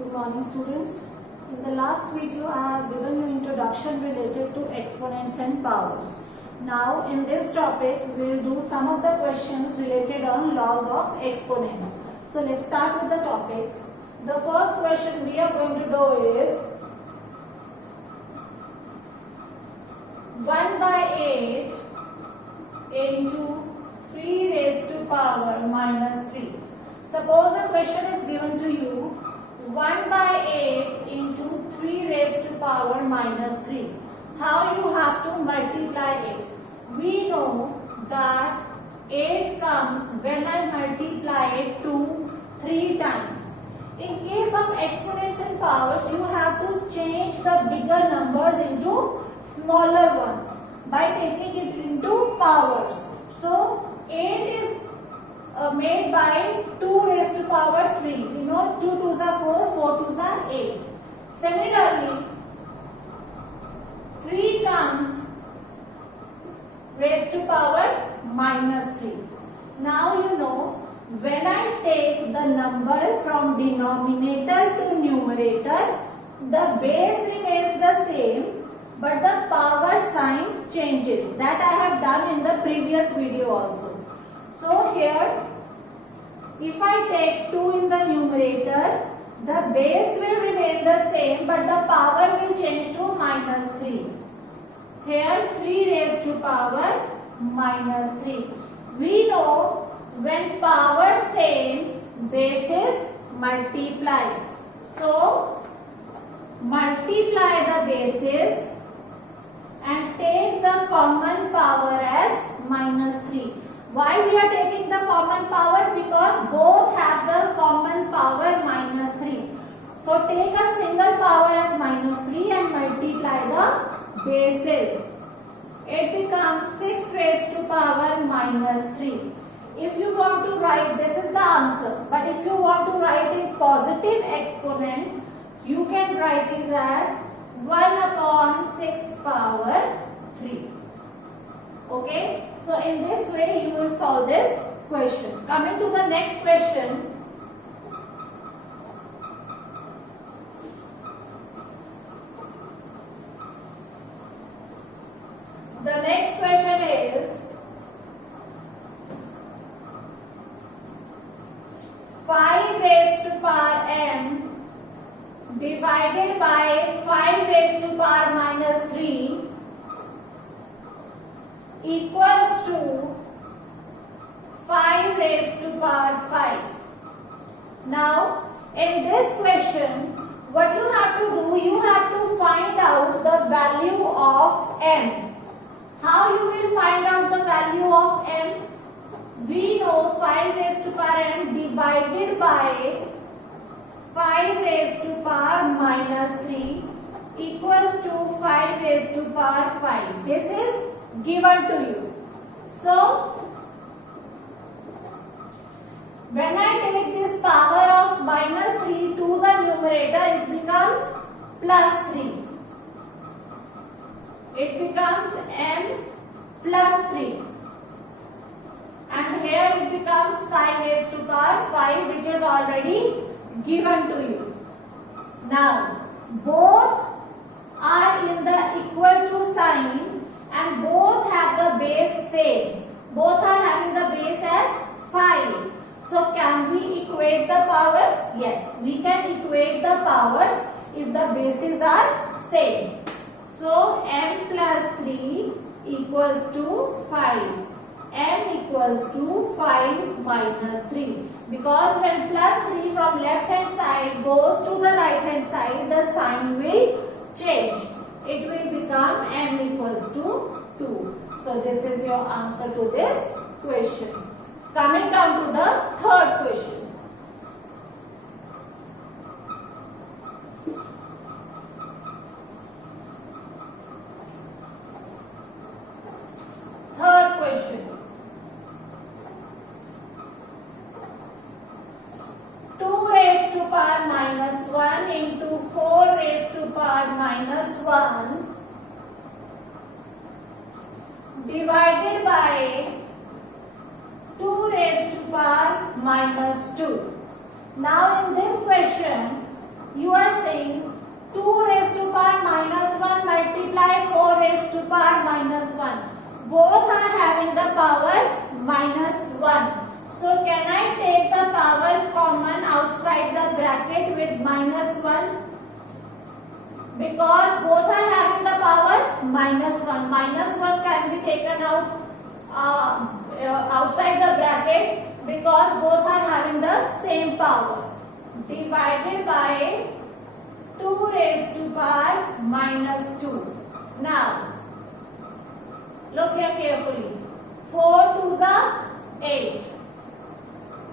Good morning, students. In the last video, I have given you introduction related to exponents and powers. Now, in this topic, we will do some of the questions related on laws of exponents. So, let's start with the topic. The first question we are going to do is 1 by 8 into 3 raised to power minus 3. Suppose a question is given to you 1 by 8 into 3 raised to power minus 3. How you have to multiply it? We know that 8 comes when I multiply it to 3 times. In case of exponents and powers, you have to change the bigger numbers into smaller ones by taking it into powers. So 8 is made by 2 raised to power 3. You know, 2 2s are 4, 4 2s are 8. Similarly, 3 comes raised to power minus 3. Now you know, when I take the number from denominator to numerator, the base remains the same, but the power sign changes. That I have done in the previous video also. So here, if I take 2 in the numerator, the base will remain the same, but the power will change to minus 3. Here 3 raised to power minus 3. We know when power same, bases multiply. So multiply the bases and take the common power as minus 3. Why we are taking the common power? Because both have the common power minus 3. So take a single power as minus 3 and multiply the bases. It becomes 6 raised to power minus 3. If you want to write, this is the answer. But if you want to write in positive exponent, you can write it as 1 upon 6 power 3. Okay, so in this way you will solve this question. Coming to the next question. The next question is 5 raised to power m divided by 5 raised to power minus 3 equals to 5 raised to power 5. Now, in this question, what you have to do, you have to find out the value of m. How you will find out the value of m? We know 5 raised to power m divided by 5 raised to power minus 3 equals to 5 raised to power 5. This is given to you. So, when I take this power of minus 3 to the numerator, it becomes plus 3. It becomes m plus 3. And here it becomes 5 raised to power 5, which is already given to you. Now, both are in the equal to sign and both have the base same. Both are having the base as 5. So can we equate the powers? Yes, we can equate the powers if the bases are same. So m plus 3 equals to 5. M equals to 5 minus 3. Because when plus 3 from left hand side goes to the right hand side, the sign will change. It will become m equals to 2. So this is your answer to this question. Coming down to the third question. Third question. 2 raised to power minus 1 into 4 raised to power minus 1 divided by 2 raised to power minus 2. Now in this question, you are saying 2 raised to power minus 1 multiply 4 raised to power minus 1. Both are having the power minus 1. So can I take the power common outside the bracket with minus 1? Because both are having the power minus 1. Minus 1 can be taken out outside the bracket because both are having the same power. Divided by 2 raised to power minus 2. Now, look here carefully. 4 2s are 8.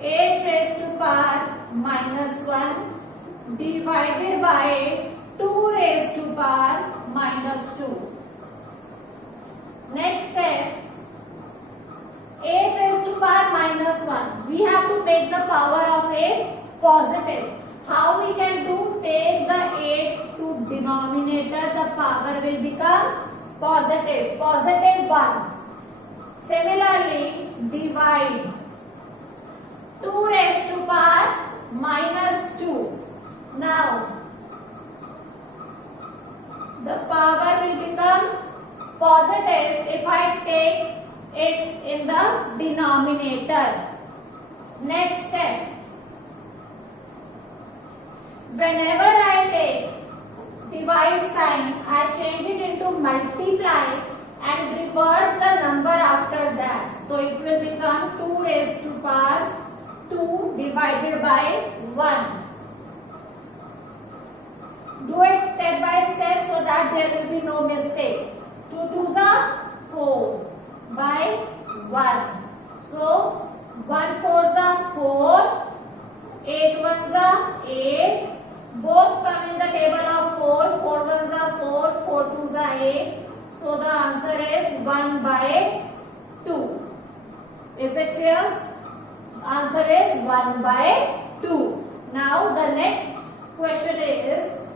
8 raised to power minus 1 divided by 2 raised to power minus 2. Next step, 8 raised to power minus 1. We have to make the power of 8 positive. How we can do? Take the 8 to denominator, the power will become positive. Positive 1. Similarly, divide 2 raised to power minus 2. Now, the power will become positive if I take it in the denominator. Next step. Whenever I take divide sign, I change it into multiply and reverse the number after that. So it will become 2 raised to power 2 divided by 1. Do it step by step so that there will be no mistake. 2 2s are 4 by 1. So 1 4s are 4, 8 1s are 8. Both come in the table of 4. 4 1s are 4, 4 2s are 8. So the answer is 1 by 2. Is it clear? Answer is 1 by 2. Now the next question is,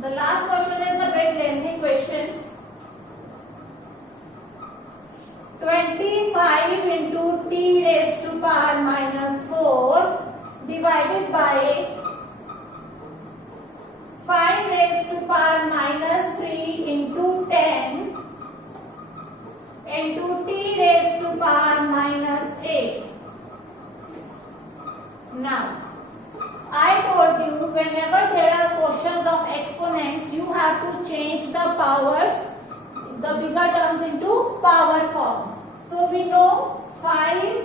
the last question is a bit lengthy question. 25 into t raised to power minus 4 divided by 5 raised to power minus 3 into 10 into t raised to power minus 8. Now, I told you whenever there are questions of exponents, you have to change the powers, the bigger terms into power form. So we know 5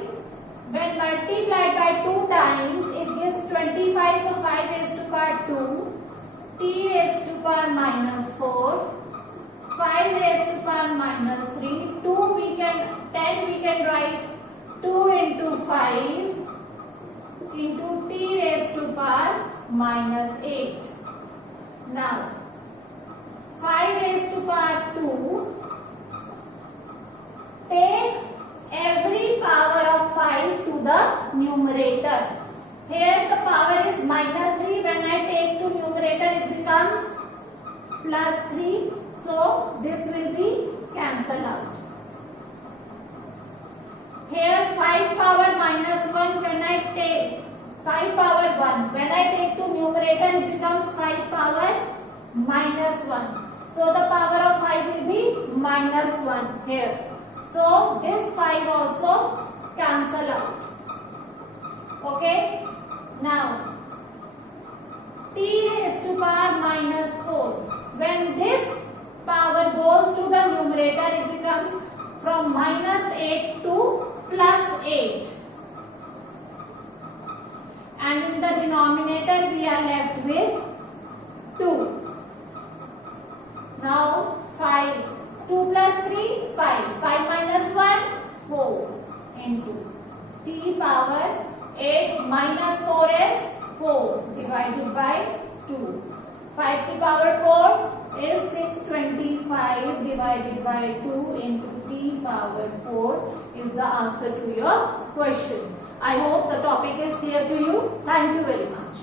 when multiplied by 2 times it gives 25, so 5 raised to power 2, t raised to power minus 4, 5 raised to power minus 3, 10 we can write 2 into 5 into t raised to power minus 8. Now, 5 raised to power 2, take every power of 5 to the numerator. Here the power is minus 3. When I take to numerator, it becomes plus 3. So this will be cancelled out. Here 5 power minus 1, when I take 5 power 1, when I take to numerator, it becomes 5 power minus 1. So the power of 5 will be minus 1 here. So this 5 also cancel out. Okay. Now, t raised to power minus 4. When this power goes to the numerator, it becomes from minus 8 to plus 8. And in the denominator, we are left with 2. Now, 5. 2 plus 3, 5. 5 minus 1, 4 into t power 8 minus 4 is 4 divided by 2. 5 to power 4 is 625 divided by 2 into t power 4 is the answer to your question. I hope the topic is clear to you. Thank you very much.